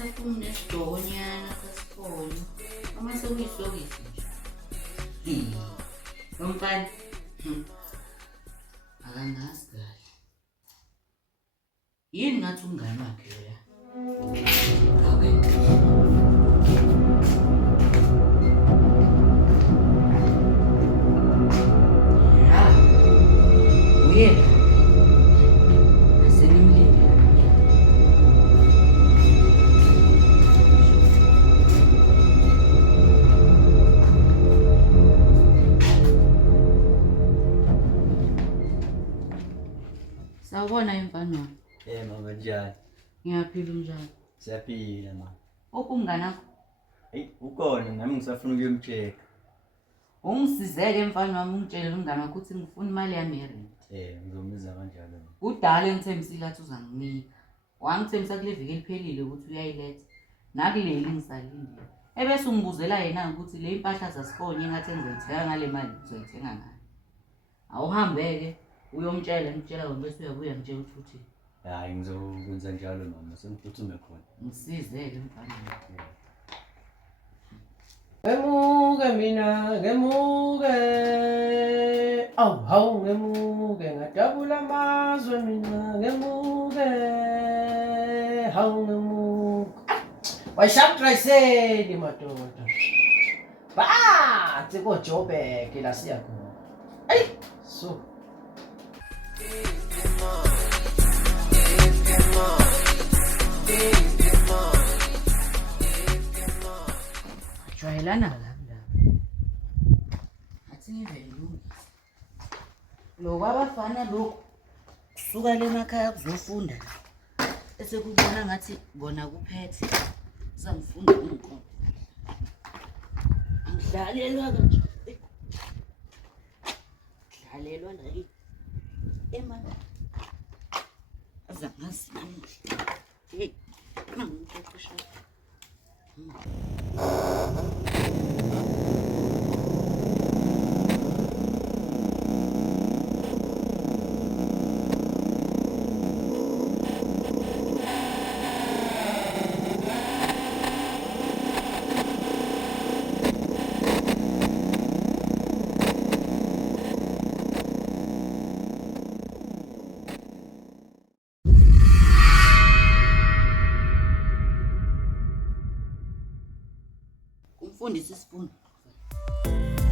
Saphuma nesidokonyana sasifonyo. Uma sekuyisokisi nje. Nomfana. Akangazi kahle. Yini ngathi umngane wakhe loya? Uyena. Asenimlinde. Sawubona imfana wami. Mama njani? Ngiyaphila njalo. Siyaphila mama. Umngane wakho? Ukhona nami ngisafuna ukuyomcheck. Ungisizeke mfana wami ungitshele umngane wakho ukuthi ngifuna imali yami yerent. Ngizomiza kanjalo. Kudala engithembisile athi uzanginika. Wangithembisa kule viki eliphelile ukuthi uyayiletha. Nakuleli ngisalindile. Ebese ungibuzela yena ukuthi le impahla zasifonye engathi ngizoyithenga ngale mali uzoyithenga ngayo. Awuhambeke uyomtshela ngitshela wena bese uyabuya nje uthi Hayi ngizokwenza njalo mama sengiphuthume khona. Ngisizeke mfana wami. Ngemuke hawu ngemuke ngadabula amazwe mina ngemuke hawu ngemuke wayishatrayiseli madoda bathi koJoburg la siya khona ayi so Jwayelana la. Athi ngivele lo kwabafana lokho kusuka le emakhaya kuzofunda esekubona ngathi bona kuphethe sangifunda unqobo ngidlalelwa kanje dlalelwa la emama azangazi namuhla hey mangixoxisha Umfundisi isifundo.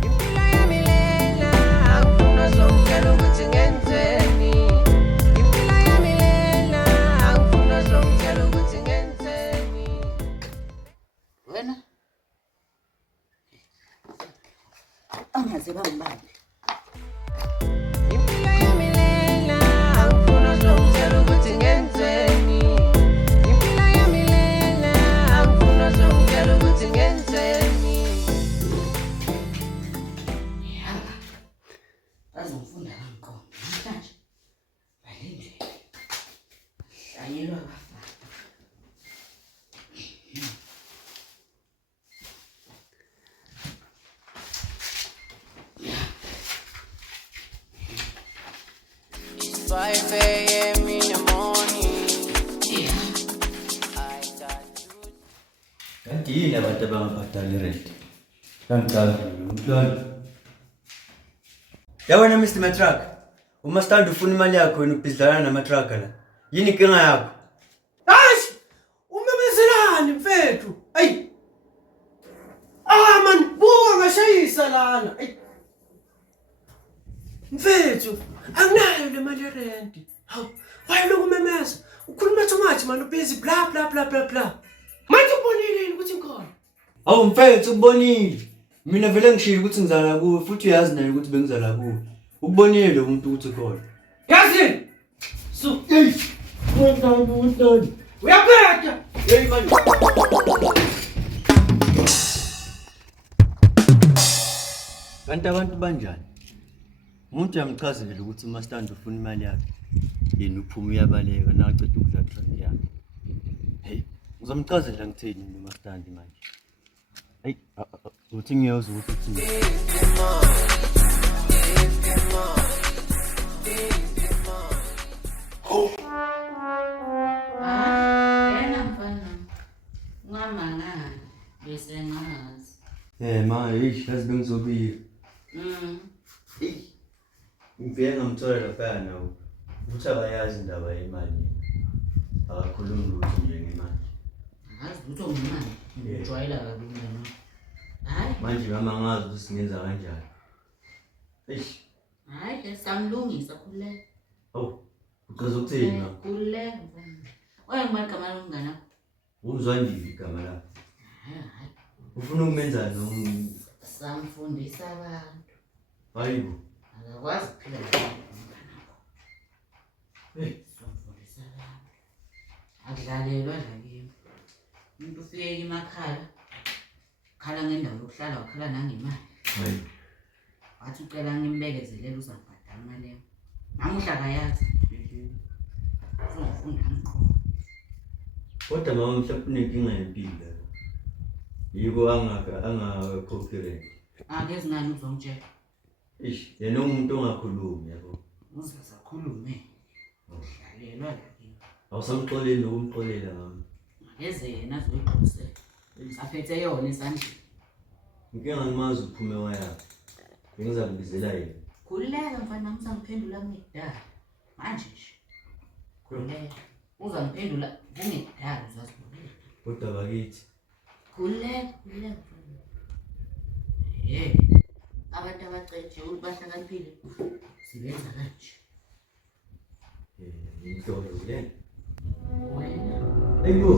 Impilo yami lena angifuna zongitshela ukuthi ngenzeni. Impilo yami lena angifuna zongitshela ukuthi ngenzeni. Wena angaze bangibambe. Impilo yami lena angifuna zongitshela ukuthi ngenzeni. Impilo yami lena angifuna zongitshela ukuthi ngenzeni. Bazongifunda kanqobo namhlanje. Balinde. Ayelwa bafana. It's 5 a.m. in the morning. Kanti yini abantu abangabhadali rent? Kangicazi umntwana. Yabona Mr. Matruck, uma stand ufuna imali yakho wena ubhizlana namatruck la. Yini inkinga yakho? Hayi! Umemezelani mfethu? Ayi! Man, buka ngashayisa lana. Ayi! Mfethu, anginayo le mali yerent. Hawu, wayiloko memeza. Ukhuluma too much man, ubusy bla bla bla bla bla. Manje ubonile yini ukuthi ngikhona? Awu mfethu ukubonile. Mina vele ngishilo ukuthi ngizala kuwe futhi uyazi naye ukuthi bengizala kuwe. Ukubonile lo muntu ukuthi khona. Yazini. So, Hey! Wena. uyaphetha. Hey man. Kanti abantu banjani? Umuntu uyamchazela ukuthi uma stand ufuna imali yakhe. Yena uphuma uyabaleka naceda ukudla trust yakhe. Hey, ngizomchazela ngithini uma stand manje. Hey, uthi ngiyozwa ukuthi uthini. Yena mfana. bese ngazi. Manje yazi bengizobika. Ngifike ngamthola lapha nawo. Ukuthi akayazi indaba yemali. Akakhulumi lutho nje ngemali. Ngazi lutho ngemali. Ngijwayela kabi mina. Hayi. Manje mama ngazi ukuthi singenza kanjani. Hayi, samlungisa khuleka. Awu, uchaza ukuthini na? Khuleka. Ngimali gama lomngane wakho. Umzwandile igama lakho. Hayi. Ufuna ukumenza noma Samfundisa abantu. hayibo. Akakwazi ukuphila nomngane wakho. Samfundisa abantu. Akudlalelwa lakini. Umuntu ufike emakhaya. Khala ngendawo yokuhlala, wakhala nangemali. Hayi. Wathi ucela ngimbekezelele uzabhadala imali leyo. Namuhla akayazi. Uzofunda ngiqholo. Kodwa mama mhlawumbe unenkinga yempilo. Yiko angakhokhele. Akezi ngani uzongitshela. Yena umuntu ongakhulumi yabo. Uzakhulume. Udlalelwa lakini. Awusamxoleli nokumxolela mama. Eze yena azoyiqhubisela. Saphethe yona esandleni. Inkinga ngimazi uphume wayaphi. Bengizakubizela yena. Khuleka mfana wami uzangiphendula kungekudala. Manje nje. Khuleka. Uzangiphendula kungekudala uzazibonela. Kodwa bakithi. Khuleka. Abantu abaceje bahlakaniphile sibenza kanje. Inhlolo le. Wena. Ayibo.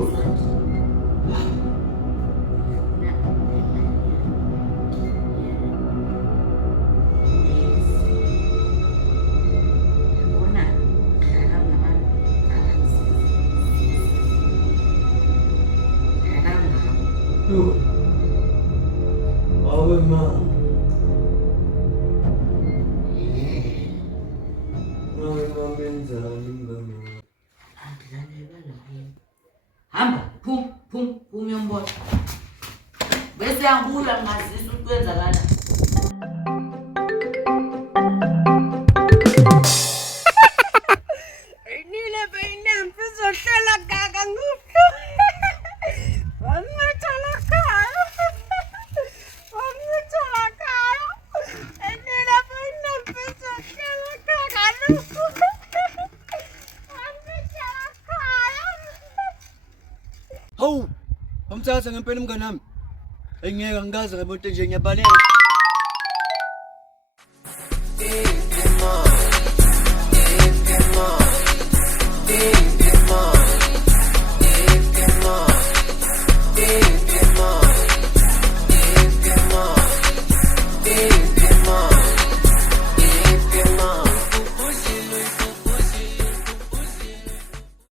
Awe ma. Hamba, phum yombona. Bese yabuya ngazisa ukuthi kwenzakala. Nile beyinampi izohlela gaga nguphi. Wangithola khaya. Nile beyinampi izohlela gaga nguphi. Wangithola khaya. Hawu, amthatha ngempela umngane nami. Engeke ngikaze ngemoto nje ngiyabaleka. Hey.